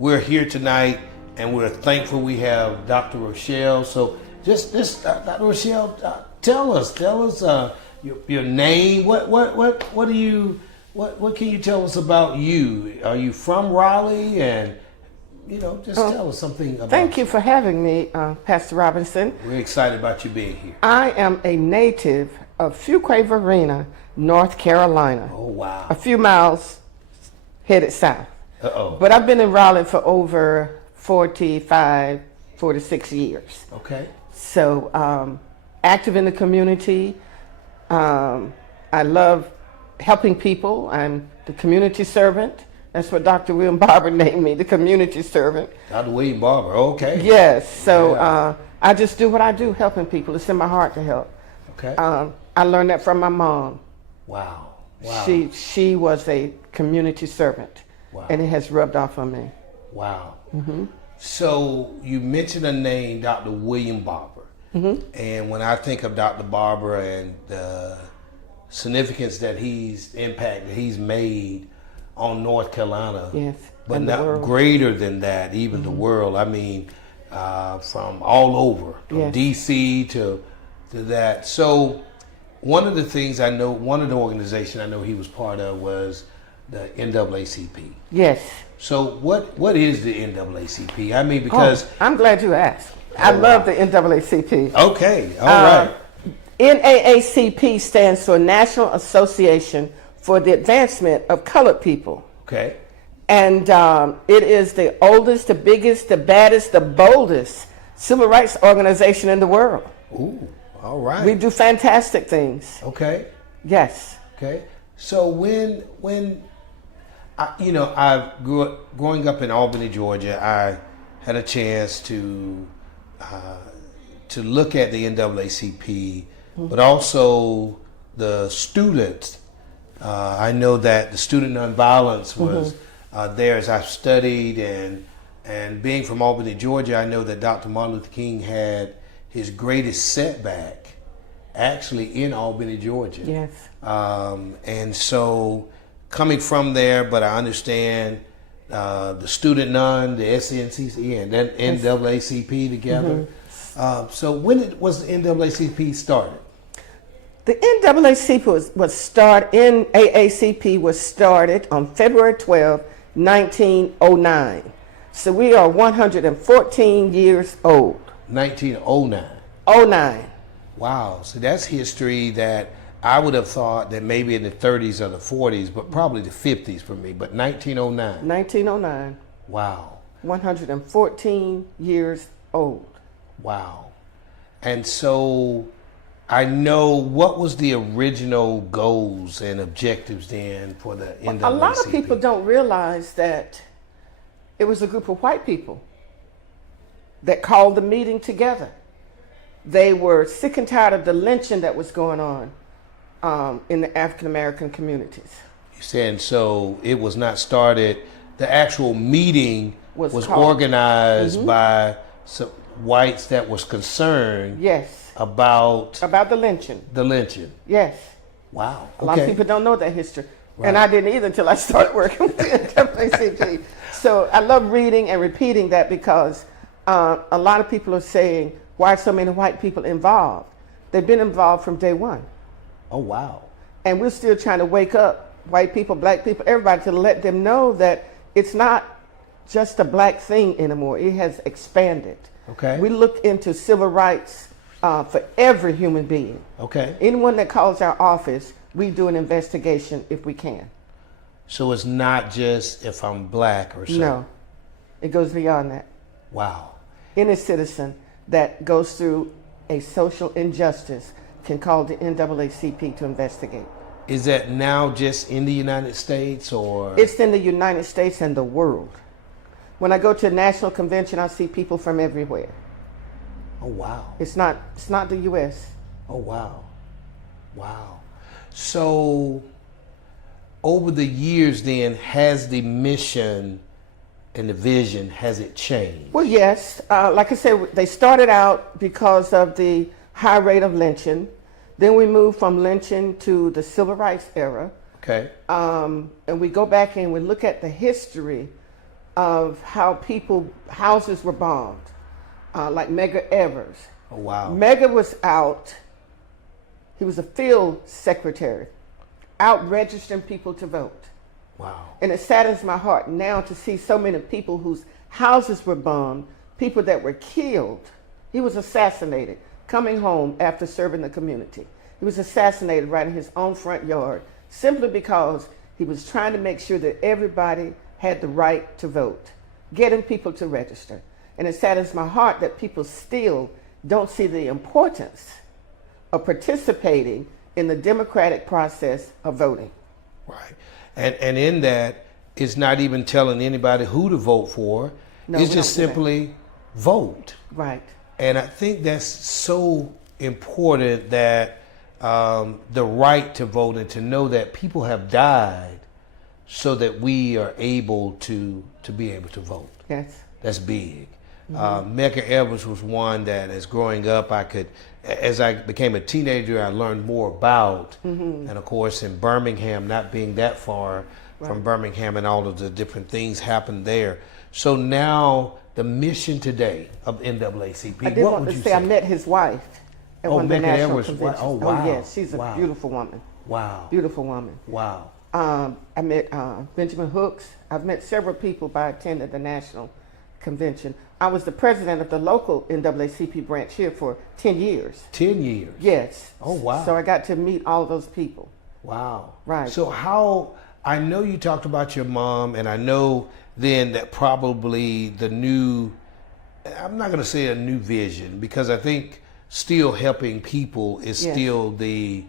we're here tonight, and we're thankful we have Dr. Rochelle. So just this, Dr. Rochelle, tell us your name. What do you? What can you tell us about you? Are you from Raleigh? And just tell us something about Thank you for having me, Pastor Robinson. We're excited about you being here. I am a native of Fuquay-Varina, North Carolina. Oh, wow. A few miles headed south. Uh-oh. But I've been in Raleigh for over 46 years. Okay. So active in the community. I love helping people. I'm the community servant. That's what Dr. William Barber named me, the community servant. Dr. William Barber, okay. Yes, so I just do what I do, helping people. It's in my heart to help. Okay. I learned that from my mom. Wow. She was a community servant, and it has rubbed off on me. Wow. Mm-hmm. So you mentioned a name, Dr. William Barber. Mm-hmm. And when I think of Dr. Barber and the significance that he's made on North Carolina, yes, but not greater than that, even the world. I mean, from all over, from DC to that. So one of the things I know, one of the organizations I know he was part of was the NAACP. Yes. So what is the NAACP? I mean, because I'm glad you asked. I love the NAACP. Okay, all right. NAACP stands for National Association for the Advancement of Colored People. Okay. And it is the oldest, the biggest, the baddest, the boldest civil rights organization in the world. Ooh, all right. We do fantastic things. Okay. Yes. Okay. So when growing up in Albany, Georgia, I had a chance to look at the NAACP, but also the students. I know that the student nonviolence was there as I've studied, and being from Albany, Georgia, I know that Dr. Martin Luther King had his greatest setback actually in Albany, Georgia. Yes. And so coming from there, but I understand the student non, the SNCC, and then NAACP together. So when was the NAACP started? The NAACP was started on February 12, 1909. So we are 114 years old. 1909. 09. Wow. So that's history that I would have thought that maybe in the 30s or the 40s, but probably the 50s for me. But 1909. 1909. Wow. 114 years old. Wow. And so I know, what was the original goals and objectives then for the NAACP? A lot of people don't realize that it was a group of white people that called the meeting together. They were sick and tired of the lynching that was going on in the African American communities. You're saying so it was not started, the actual meeting was organized by some whites that was concerned about the lynching. The lynching. Yes. Wow. A lot of people don't know that history. Right. And I didn't either until I started working with the NAACP. So I love reading and repeating that because a lot of people are saying, why are so many white people involved? They've been involved from day one. Oh, wow. And we're still trying to wake up white people, black people, everybody, to let them know that it's not just a black thing anymore. It has expanded. Okay. We look into civil rights for every human being. Okay. Anyone that calls our office, we do an investigation if we can. So it's not just if I'm black or something? No. It goes beyond that. Wow. Any citizen that goes through a social injustice can call the NAACP to investigate. Is that now just in the United States, or? It's in the United States and the world. When I go to a national convention, I see people from everywhere. Oh, wow. It's not the U.S. Oh, wow. Wow. So over the years then, has the mission and the vision, has it changed? Well, yes. Like I said, they started out because of the high rate of lynching. Then we moved from lynching to the civil rights era. Okay. And we go back and we look at the history of how houses were bombed, like Medgar Evers. Oh, wow. Medgar was out. He was a field secretary, out registering people to vote. Wow. And it saddens my heart now to see so many people whose houses were bombed, people that were killed. He was assassinated coming home after serving the community. He was assassinated right in his own front yard simply because he was trying to make sure that everybody had the right to vote, getting people to register. And it saddens my heart that people still don't see the importance of participating in the democratic process of voting. Right. And in that, it's not even telling anybody who to vote for. No, it's we just don't do that. simply vote. Right. And I think that's so important, that the right to vote, and to know that people have died so that we are able to be able to vote. Yes. That's big. Medgar Evers was one that, as growing up, as I became a teenager, I learned more about. And of course, in Birmingham, not being that far from Birmingham, and all of the different things happened there. So now, the mission today of NAACP, I did what want would to you say I met his wife at one of the Medgar national Evers' conventions. wife. Oh, wow. yes, she's a Wow. beautiful woman. Wow. Beautiful woman. Wow. I met Benjamin Hooks. I've met several people by attending the national convention. I was the president of the local NAACP branch here for 10 years. 10 years. Yes. Oh, wow. So I got to meet all those people. Wow. Right. So I know you talked about your mom, and I know then that probably I'm not going to say a new vision, because I think still helping people is Yes. still the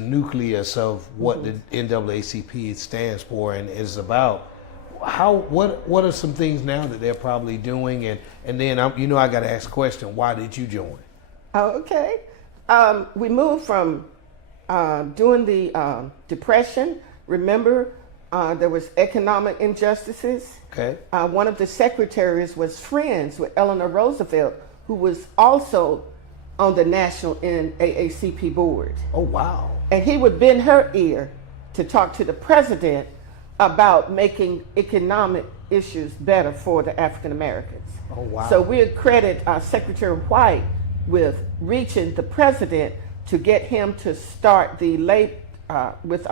nucleus of what the NAACP stands for and is about. What are some things now that they're probably doing? And then I got to ask a question. Why did you join? Oh, okay. We moved from during the Depression. Remember, there was economic injustices. Okay. One of the secretaries was friends with Eleanor Roosevelt, who was also on the national NAACP board. Oh, wow. And he would bend her ear to talk to the president about making economic issues better for the African Americans. Oh, wow. So we credit Secretary White with reaching the president to get him to start the with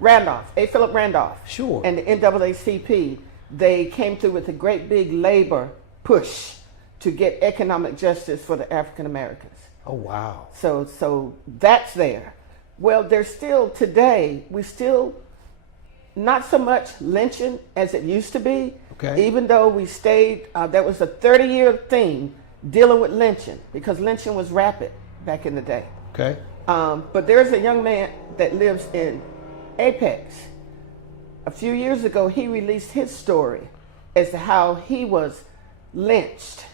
Randolph, A. Philip Randolph. Sure. And the NAACP, they came through with a great big labor push to get economic justice for the African Americans. Oh, wow. So that's there. Well, there's still today, we still not so much lynching as it used to be. Okay. Even though we stayed, that was a 30-year thing dealing with lynching, because lynching was rapid back in the day. Okay. But there's a young man that lives in Apex. A few years ago, he released his story as to how he was lynched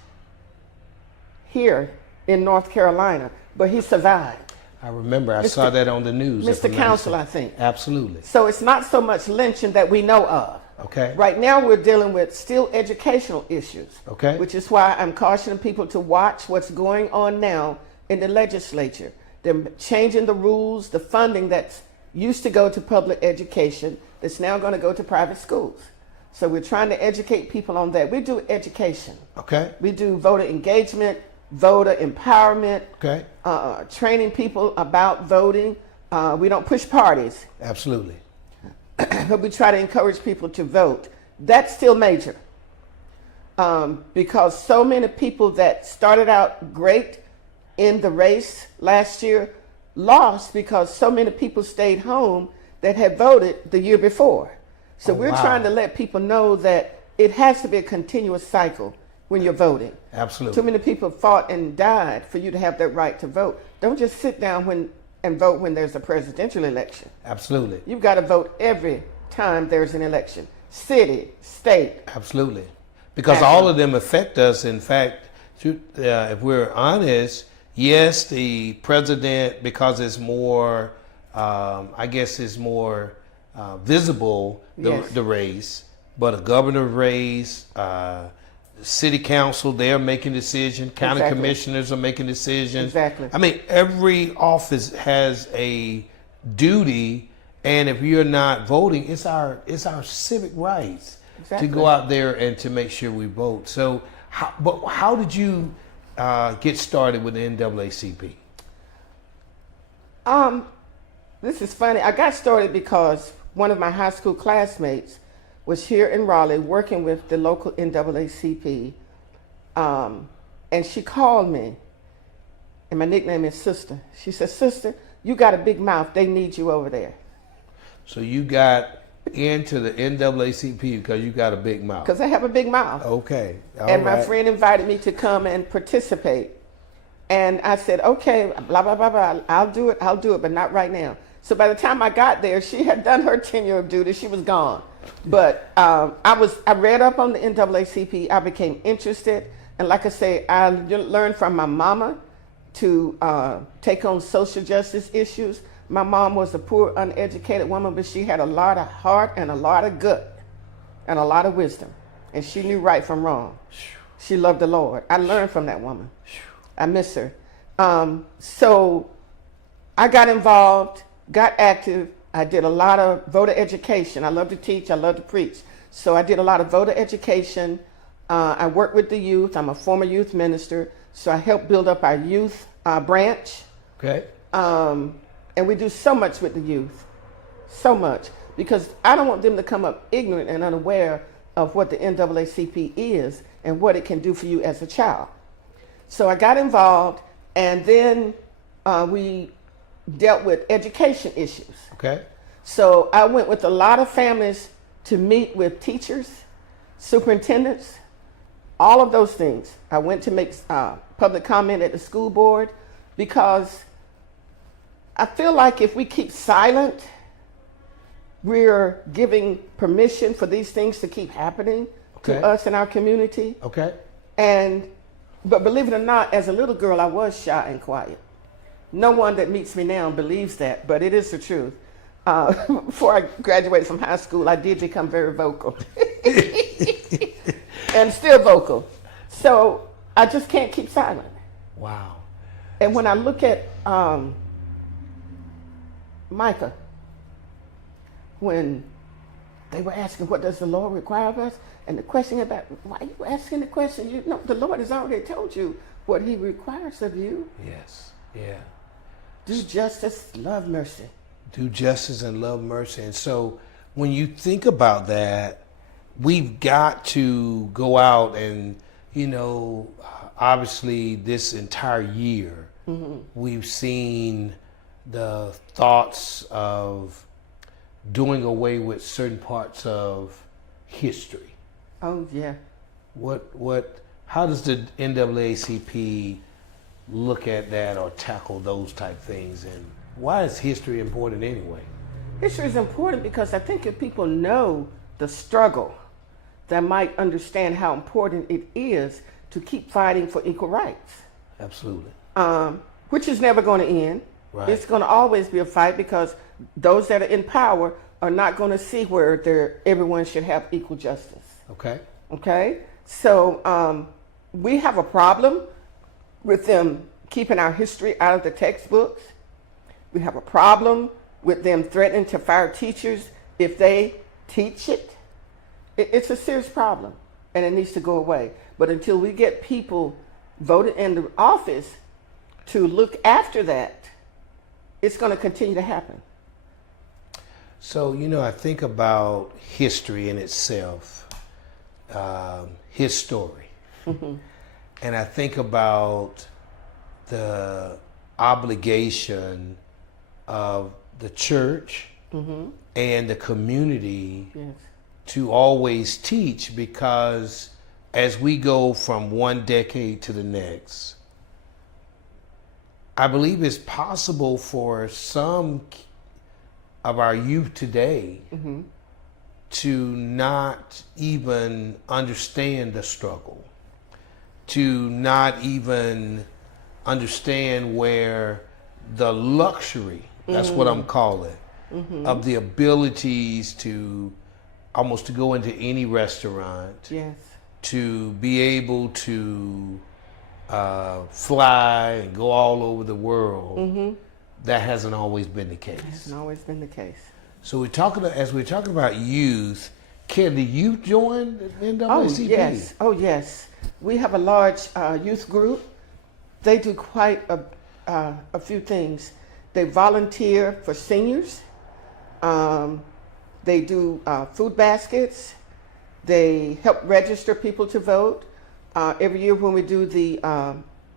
here in North Carolina, but he survived. I remember. I saw that on the news. Mr. Counsel, I think. Absolutely. So it's not so much lynching that we know of. Okay. Right now, we're dealing with still educational issues. Okay. Which is why I'm cautioning people to watch what's going on now in the legislature. They're changing the rules, the funding that used to go to public education that's now going to go to private schools. So we're trying to educate people on that. We do education. Okay. We do voter engagement, voter empowerment, Okay. training people about voting. We don't push parties, Absolutely. but we try to encourage people to vote. That's still major, because so many people that started out great in the race last year lost because so many people stayed home that had voted the year before. So Oh, we're wow. trying to let people know that it has to be a continuous cycle when you're voting. Absolutely. Too many people fought and died for you to have that right to vote. Don't just sit down and vote when there's a presidential election. Absolutely. You've got to vote every time there's an election. City, state. Absolutely. Because National. all of them affect us. In fact, if we're honest, yes, the president, because it's more, it's more visible, Yes. the race, but a governor race, city council, they're making decisions, county Exactly. commissioners are making decisions. Exactly. I mean, every office has a duty, and if you're not voting, it's our civic rights. Exactly. to go out there and to make sure we vote. So, how did you get started with the NAACP? This is funny. I got started because one of my high school classmates was here in Raleigh working with the local NAACP, and she called me, and my nickname is Sister. She said, "Sister, you got a big mouth. They need you over there." So you got into the NAACP because you got a big mouth. Because I have a big mouth. Okay. All And my right. friend invited me to come and participate. And I said, okay, blah, blah, blah, blah. I'll do it, but not right now. So by the time I got there, she had done her tenure of duty. She was gone. But I read up on the NAACP. I became interested. And like I say, I learned from my mama to take on social justice issues. My mom was a poor, uneducated woman, but she had a lot of heart and a lot of gut and a lot of wisdom. And she knew right from wrong. She loved the Lord. I learned from that woman. I miss her. So I got involved, got active. I did a lot of voter education. I love to teach. I love to preach. So I did a lot of voter education. I worked with the youth. I'm a former youth minister. So I helped build up our youth branch. Okay. And we do so much with the youth, so much, because I don't want them to come up ignorant and unaware of what the NAACP is and what it can do for you as a child. So I got involved, and then we dealt with education issues. Okay. So I went with a lot of families to meet with teachers, superintendents, all of those things. I went to make public comment at the school board because I feel like if we keep silent, we're giving permission for these things to keep happening to us in our community. Okay. But believe it or not, as a little girl, I was shy and quiet. No one that meets me now believes that, but it is the truth. Before I graduated from high school, I did become very vocal. And still vocal. So I just can't keep silent. Wow. And when I look at Micah, when they were asking, what does the Lord require of us? And the question about, why are you asking the question? You know, the Lord has already told you what he requires of you. Yes. Yeah. Do justice, love mercy. Do justice and love mercy. And so when you think about that, we've got to go out and, you know, obviously this entire year, we've seen the thoughts of doing away with certain parts of history. Oh, yeah. How does the NAACP look at that or tackle those type things, and why is history important anyway? History is important because I think if people know the struggle, they might understand how important it is to keep fighting for equal rights. Absolutely. Which is never going to end. Right. It's going to always be a fight because those that are in power are not going to see where everyone should have equal justice. Okay. Okay? So we have a problem with them keeping our history out of the textbooks. We have a problem with them threatening to fire teachers if they teach it. It's a serious problem, and it needs to go away. But until we get people voted into office to look after that, it's going to continue to happen. So, you know, I think about history in itself, his story. And I think about the obligation of the church and the community to always teach, because as we go from one decade to the next, I believe it's possible for some of our youth today to not even understand the struggle, to not even understand where the luxury, that's what I'm calling, of the abilities to almost to go into any restaurant, to be able to fly and go all over the world. That hasn't always been the case. It hasn't always been the case. So as we're talking about youth, Can the youth join the NAACP? Oh, yes. Oh, yes. We have a large youth group. They do quite a few things. They volunteer for seniors. They do food baskets. They help register people to vote. Every year when we do the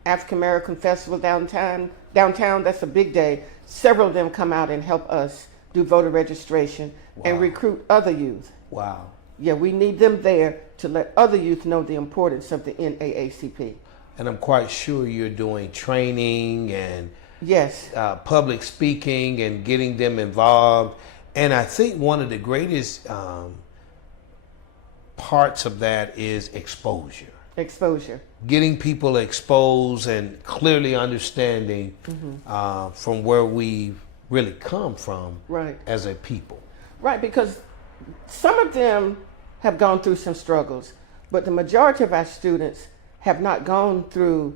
African American Festival downtown, that's a big day. Several of them come out and help us do voter registration and Wow. recruit other youth. Wow. Yeah, we need them there to let other youth know the importance of the NAACP. And I'm quite sure you're doing training and Yes, public speaking and getting them involved. And I think one of the greatest parts of that is exposure. exposure. Getting people exposed and clearly understanding from where we really come from Right. as a people. Right, because some of them have gone through some struggles, but the majority of our students have not gone through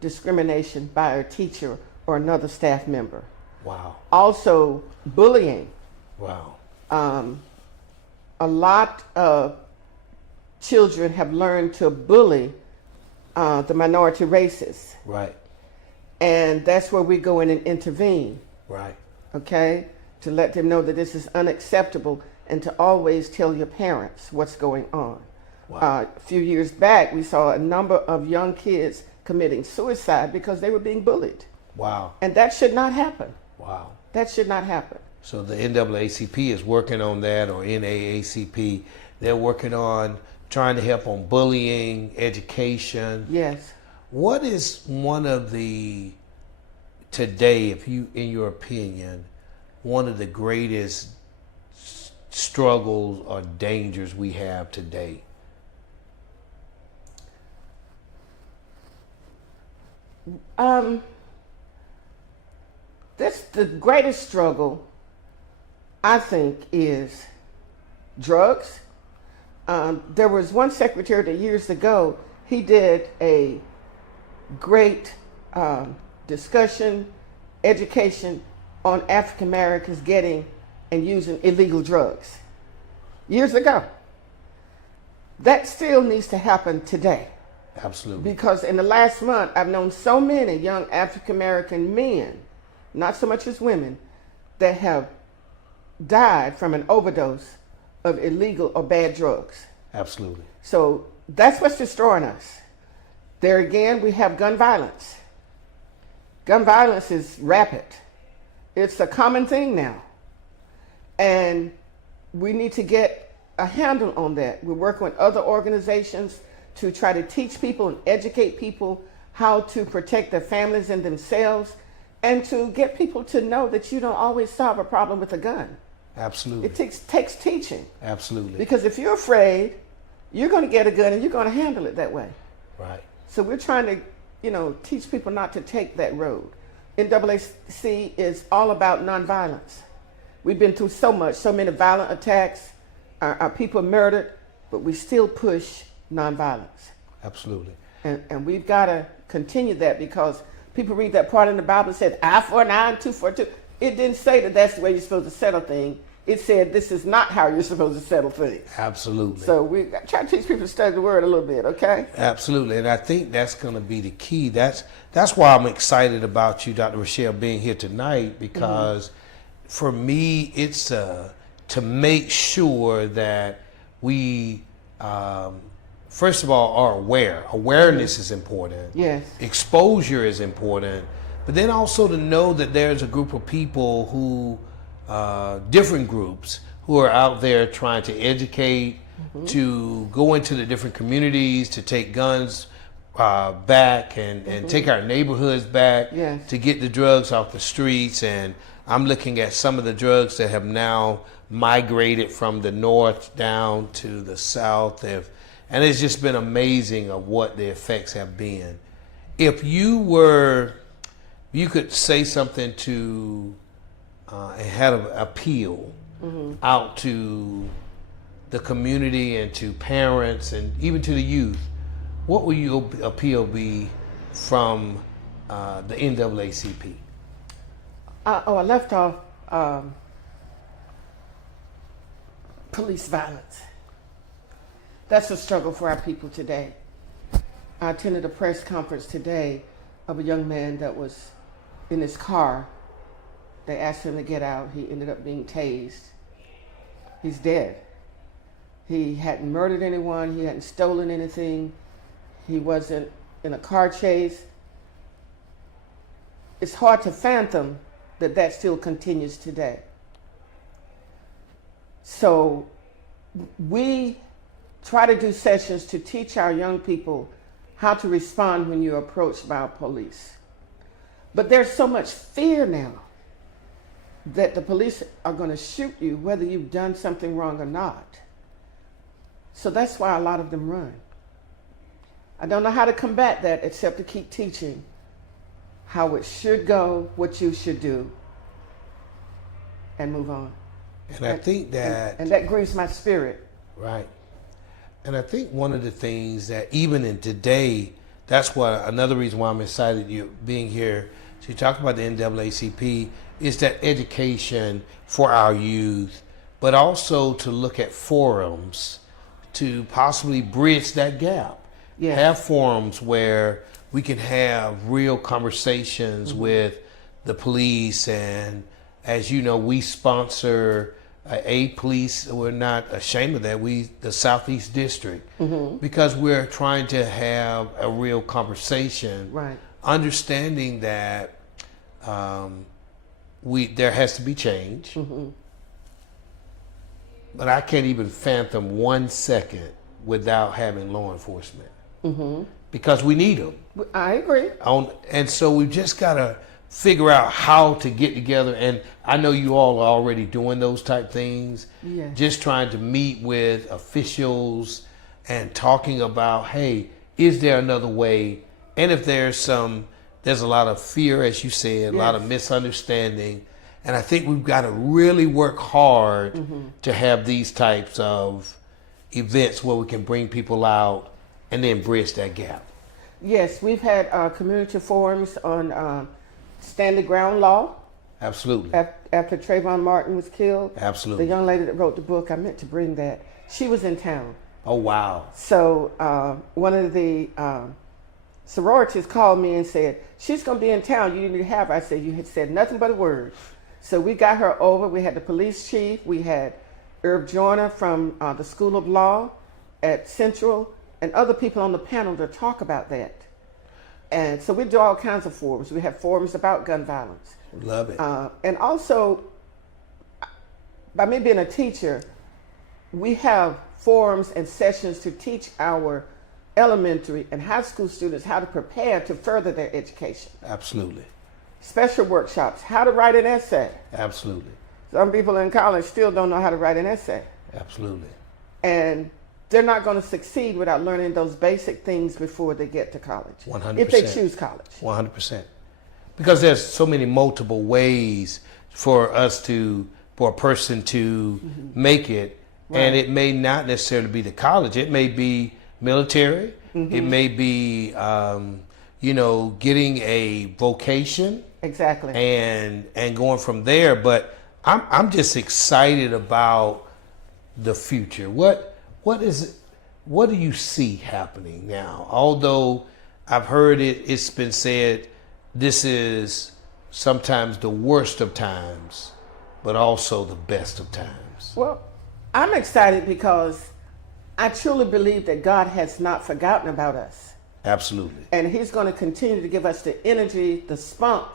discrimination by a teacher or another staff member. Wow. Also, bullying. Wow. A lot of children have learned to bully the minority races, Right. and that's where we go in and intervene. Right. Okay, to let them know that this is unacceptable and to always tell your parents what's going on. Wow. A few years back, we saw a number of young kids committing suicide because they were being bullied. Wow. And that should not happen. Wow. That should not happen. So the NAACP is working on that, or NAACP. They're working on trying to help on bullying, education. Yes. What is one of the, today, if you, in your opinion, one of the greatest struggles or dangers we have today? The greatest struggle, I think, is drugs. There was one secretary that years ago, he did a great discussion, education on African Americans getting and using illegal drugs. Years ago. That still needs to happen today. Absolutely. Because in the last month, I've known so many young African American men, not so much as women, that have died from an overdose of illegal or bad drugs. Absolutely. So that's what's destroying us. There again, we have gun violence. Gun violence is rapid. It's a common thing now. And we need to get a handle on that. We're working with other organizations to try to teach people and educate people how to protect their families and themselves, and to get people to know that you don't always solve a problem with a gun. Absolutely. It takes teaching. Absolutely. Because if you're afraid, you're going to get a gun and you're going to handle it that way. Right. So we're trying to, teach people not to take that road. NAACP is all about nonviolence. We've been through so much, so many violent attacks, our people murdered, but we still push nonviolence. Absolutely. And we've got to continue that, because people read that part in the Bible that says eye for an eye and tooth for a tooth. It didn't say that that's the way you're supposed to settle things. It said this is not how you're supposed to settle things. Absolutely. So we try to teach people to study the word a little bit, okay? Absolutely, and I think that's going to be the key. That's why I'm excited about you, Dr. Rochelle, being here tonight, because for me, it's to make sure that we, first of all, are aware. Awareness is important. Yes. Exposure is important, but then also to know that there's a group of people who, different groups, who are out there trying to educate, to go into the different communities, to take guns back and take our neighborhoods back, Yes. to get the drugs off the streets. And I'm looking at some of the drugs that have now migrated from the north down to the south. And it's just been amazing of what the effects have been. If you could say something to, and had an appeal out to the community and to parents and even to the youth, what would your appeal be from the NAACP? I left off police violence. That's a struggle for our people today. I attended a press conference today of a young man that was in his car. They asked him to get out. He ended up being tased. He's dead. He hadn't murdered anyone. He hadn't stolen anything. He wasn't in a car chase. It's hard to fathom that that still continues today. So we try to do sessions to teach our young people how to respond when you're approached by police. But there's so much fear now that the police are going to shoot you whether you've done something wrong or not. So that's why a lot of them run. I don't know how to combat that except to keep teaching how it should go, what you should do, and move on. And I think that... And that grieves my spirit. Right. And I think one of the things that even in today, that's why another reason why I'm excited you being here to talk about the NAACP is that education for our youth, but also to look at forums to possibly bridge that gap. Yes. Have forums where we can have real conversations with the police. And as you know, we sponsor a police. We're not ashamed of that. The Southeast District, because we're trying to have a real conversation, Right. understanding that there has to be change. But I can't even fathom 1 second without having law enforcement, because we need them. I agree. And so we've just got to figure out how to get together. And I know you all are already doing those type things. Yes. Just trying to meet with officials and talking about, hey, is there another way? And if there's a lot of fear, as you said, a lot of misunderstanding. And I think we've got to really work hard to have these types of events where we can bring people out and then bridge that gap. Yes, we've had community forums on standing ground law. Absolutely. After Trayvon Martin was killed. Absolutely. The young lady that wrote the book, I meant to bring that. She was in town. Oh, wow. So one of the sororities called me and said, she's going to be in town. You need to have her. I said, you had said nothing but a word. So we got her over. We had the police chief. We had Irv Joyner from the School of Law at Central and other people on the panel to talk about that. And so we do all kinds of forums. We have forums about gun violence. Love it. And also, by me being a teacher, we have forums and sessions to teach our elementary and high school students how to prepare to further their education. Absolutely. Special workshops, how to write an essay. Absolutely. Some people in college still don't know how to write an essay. Absolutely. And they're not going to succeed without learning those basic things before they get to college. 100%. If they choose college. 100%. Because there's so many multiple ways for a person to make it. Right. And it may not necessarily be the college. It may be military. It may be, getting a vocation. Exactly. And going from there. But I'm just excited about the future. What do you see happening now? Although I've heard it's been said this is sometimes the worst of times, but also the best of times. Well, I'm excited because I truly believe that God has not forgotten about us. Absolutely. And He's going to continue to give us the energy, the spunk,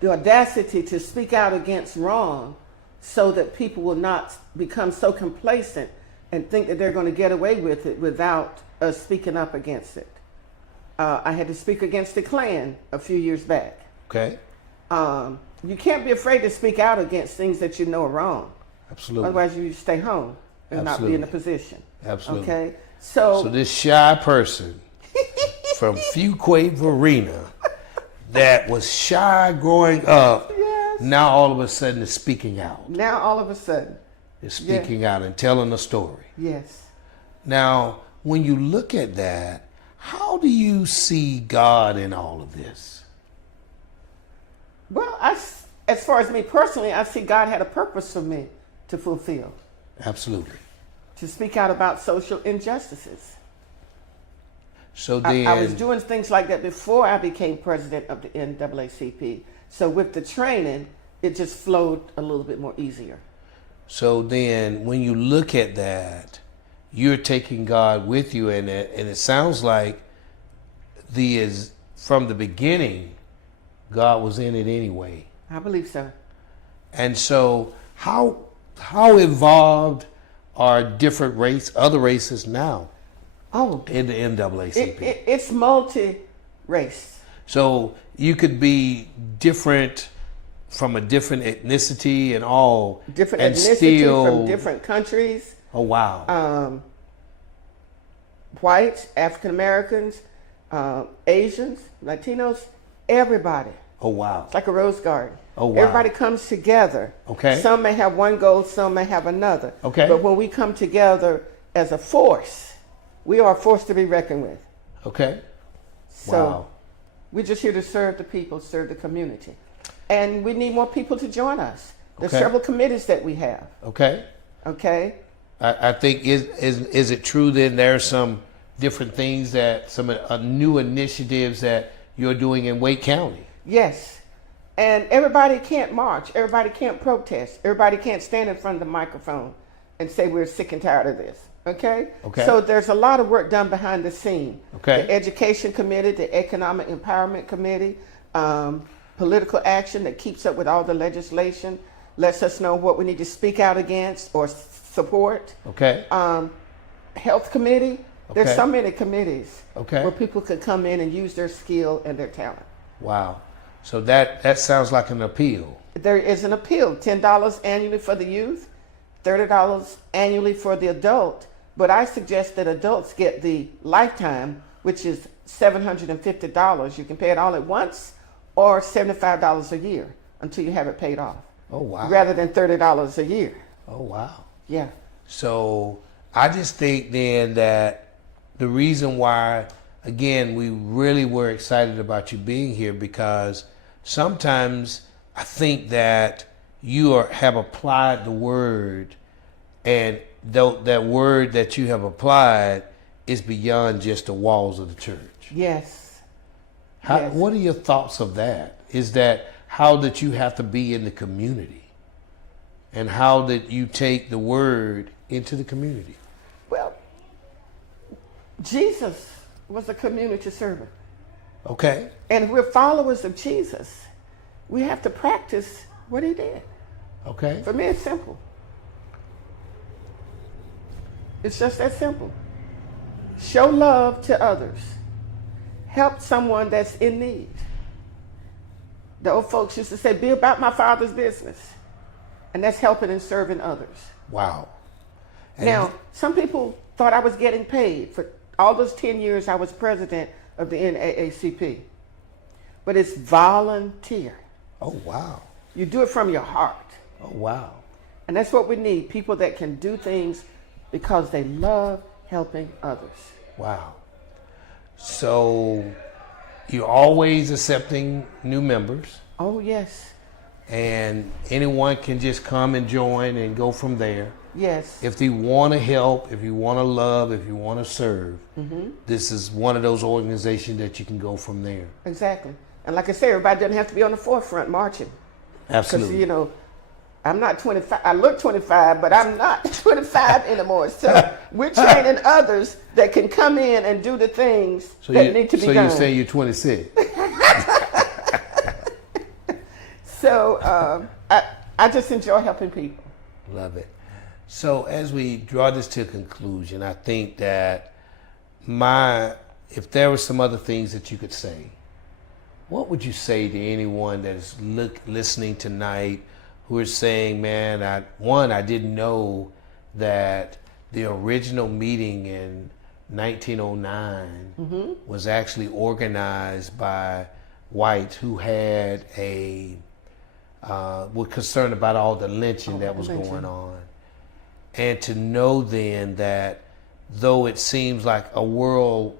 the audacity to speak out against wrong so that people will not become so complacent and think that they're going to get away with it without us speaking up against it. I had to speak against the Klan a few years back. Okay. You can't be afraid to speak out against things that you know are wrong. Absolutely. Otherwise, you stay home and not be in a Absolutely. position. Absolutely. Okay. So this shy person from Fuquay Varina that was shy growing up, Yes. now all of a sudden is speaking out. Now all of a sudden. Is speaking out and telling a story. Yes. Now, when you look at that, how do you see God in all of this? Well, as far as me personally, I see God had a purpose for me to fulfill. Absolutely. to speak out about social injustices. So then, I was doing things like that before I became president of the NAACP. So with the training, it just flowed a little bit more easier. so then, when you look at that, you're taking God with you in it, and it sounds like from the beginning, God was in it anyway. I believe so. And so, how involved are other races now Oh, in the NAACP? it's multi-race. So you could be different from a different ethnicity and all, Different and ethnicity still, from different countries. Oh wow! Whites, African Americans, Asians, Latinos, everybody. Oh wow! It's like a rose garden. Oh, wow. Everybody comes together. Okay. Some may have one goal, some may have another. Okay. But when we come together as a force, we are a force to be reckoned with. Okay. So Wow. we're just here to serve the people, serve the community. And we need more people to join us. There's Okay. several committees that we have. Okay. Okay. I think is it true then there's some different things that some new initiatives that you're doing in Wake County? Yes. And everybody can't march. Everybody can't protest. Everybody can't stand in front of the microphone and say we're sick and tired of this. Okay? Okay. So there's a lot of work done behind the scene. Okay. The Education Committee, the Economic Empowerment Committee, political action that keeps up with all the legislation, lets us know what we need to speak out against or support. Okay. Health Committee. There's Okay. so many committees Okay. where people could come in and use their skill and their talent. Wow. So that sounds like an appeal. There is an appeal, $10 annually for the youth, $30 annually for the adult. But I suggest that adults get the lifetime, which is $750. You can pay it all at once or $75 a year until you have it paid off, Oh wow. rather than $30 a year. Oh wow. Yeah. So I just think then that the reason why, again, we really were excited about you being here because sometimes I think that you have applied the word, and that word that you have applied is beyond just the walls of the church. Yes. Yes. What are your thoughts of that? Is that how that you have to be in the community, and how that you take the word into the community? Well, Jesus was a community servant. Okay. And if we're followers of Jesus, we have to practice what he did. Okay. For me, it's simple. It's just that simple. Show love to others. Help someone that's in need. The old folks used to say, be about my Father's business. And that's helping and serving others. Wow. And Now, some people thought I was getting paid for all those 10 years I was president of the NAACP. But it's volunteer. oh wow. You do it from your heart. Oh wow. And that's what we need, people that can do things because they love helping others. Wow. So you're always accepting new members, Oh, yes. and anyone can just come and join and go from there. Yes. If they want to help, if you want to love, if you want to serve, this is one of those organizations that you can go from there. Exactly. And like I say, everybody doesn't have to be on the forefront marching. Because, Absolutely. you know, I'm not 25. I look 25, but I'm not 25 anymore. So we're training others that can come in and do the things that need to be so done. you say you're 26. So I just enjoy helping people. Love it. So as we draw this to a conclusion, I think that if there were some other things that you could say, what would you say to anyone that is listening tonight who is saying, man, I didn't know that the original meeting in 1909 was actually organized by whites who had were concerned about all the lynching that was going on. And to know then that though it seems like a world,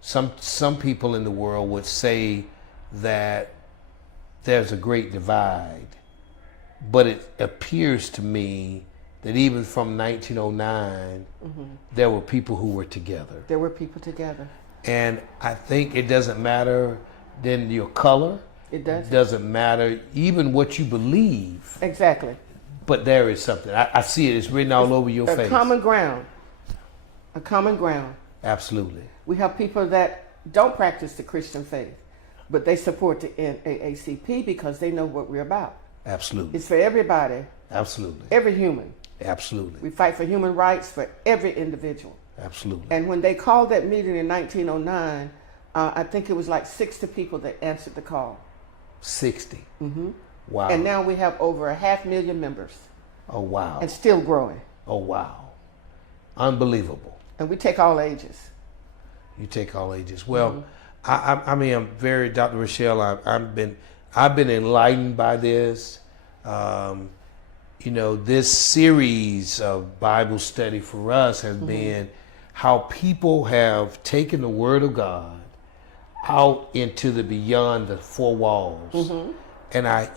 some people in the world would say that there's a great divide, but it appears to me that even from 1909, there were people who were together. There were people together. And I think it doesn't matter then your color. It does. It doesn't matter even what you believe. Exactly. But there is something. I see it. It's written all over your face. A common ground. A common ground. Absolutely. We have people that don't practice the Christian faith, but they support the NAACP because they know what we're about. Absolutely. It's for everybody, Absolutely. every human. Absolutely. We fight for human rights for every individual. Absolutely. And when they called that meeting in 1909, I think it was like 60 people that answered the call. 60. Wow. And now we have over 500,000 members Oh, wow. and still growing. Oh, wow. Unbelievable. And we take all ages. You take all ages. Well, I mean, I'm very, Dr. Rochelle, I've been enlightened by this. You know, this series of Bible study for us has been how people have taken the Word of God out into the beyond the four walls. And I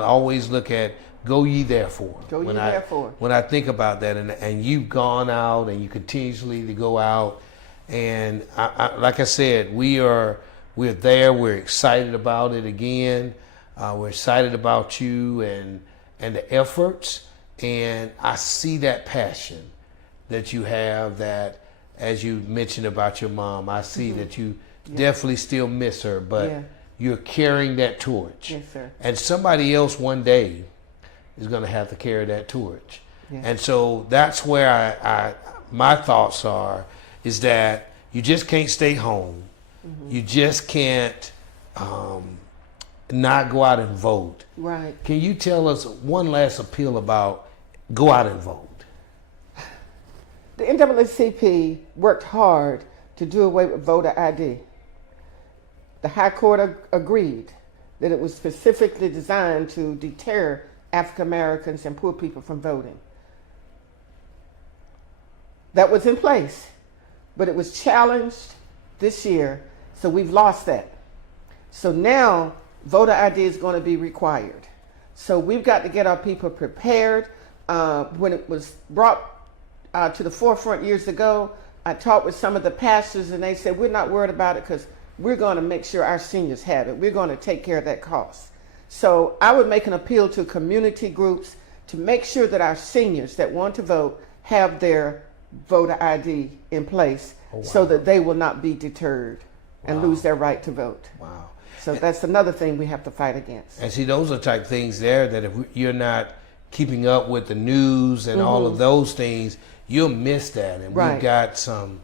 always look at go ye therefore. Go ye therefore. When I think about that, and you've gone out and you continuously to go out, and I like I said, we're there. We're excited about it again. We're excited about you and the efforts, and I see that passion that you have. That, as you mentioned about your mom, I see that you definitely still miss her, but you're carrying that torch. Yes, sir. And somebody else one day is going to have to carry that torch. Yeah. And so that's where my thoughts are, is that you just can't stay home. You just can't not go out and vote. Right. Can you tell us one last appeal about go out and vote? The NAACP worked hard to do away with voter ID. The High Court agreed that it was specifically designed to deter African Americans and poor people from voting. That was in place, but it was challenged this year, so we've lost that. So now voter ID is going to be required. So we've got to get our people prepared. When it was brought to the forefront years ago, I talked with some of the pastors and they said, we're not worried about it because we're going to make sure our seniors have it. We're going to take care of that cost. So I would make an appeal to community groups to make sure that our seniors that want to vote have their voter ID in place so that they will not be deterred and lose their right to vote. Wow. So that's another thing we have to fight against. And see, those are type things there that if you're not keeping up with the news and all of those things, you'll miss that. And we've got some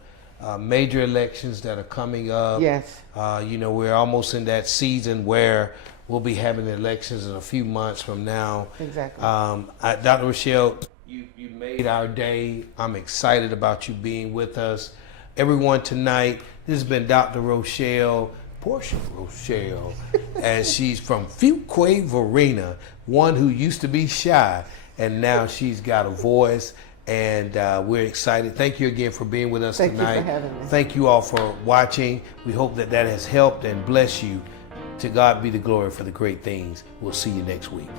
major elections that are coming up. Yes. We're almost in that season where we'll be having elections in a few months from now. Exactly. Dr. Rochelle, you made our day. I'm excited about you being with us. Everyone tonight, this has been Dr. Rochelle, Portia Rochelle, and she's from Fuquay-Varina, one who used to be shy, and now she's got a voice, and we're excited. Thank you again for being with us tonight. Thank you for having me. Thank you all for watching. We hope that has helped and blessed you. To God be the glory for the great things. We'll see you next week.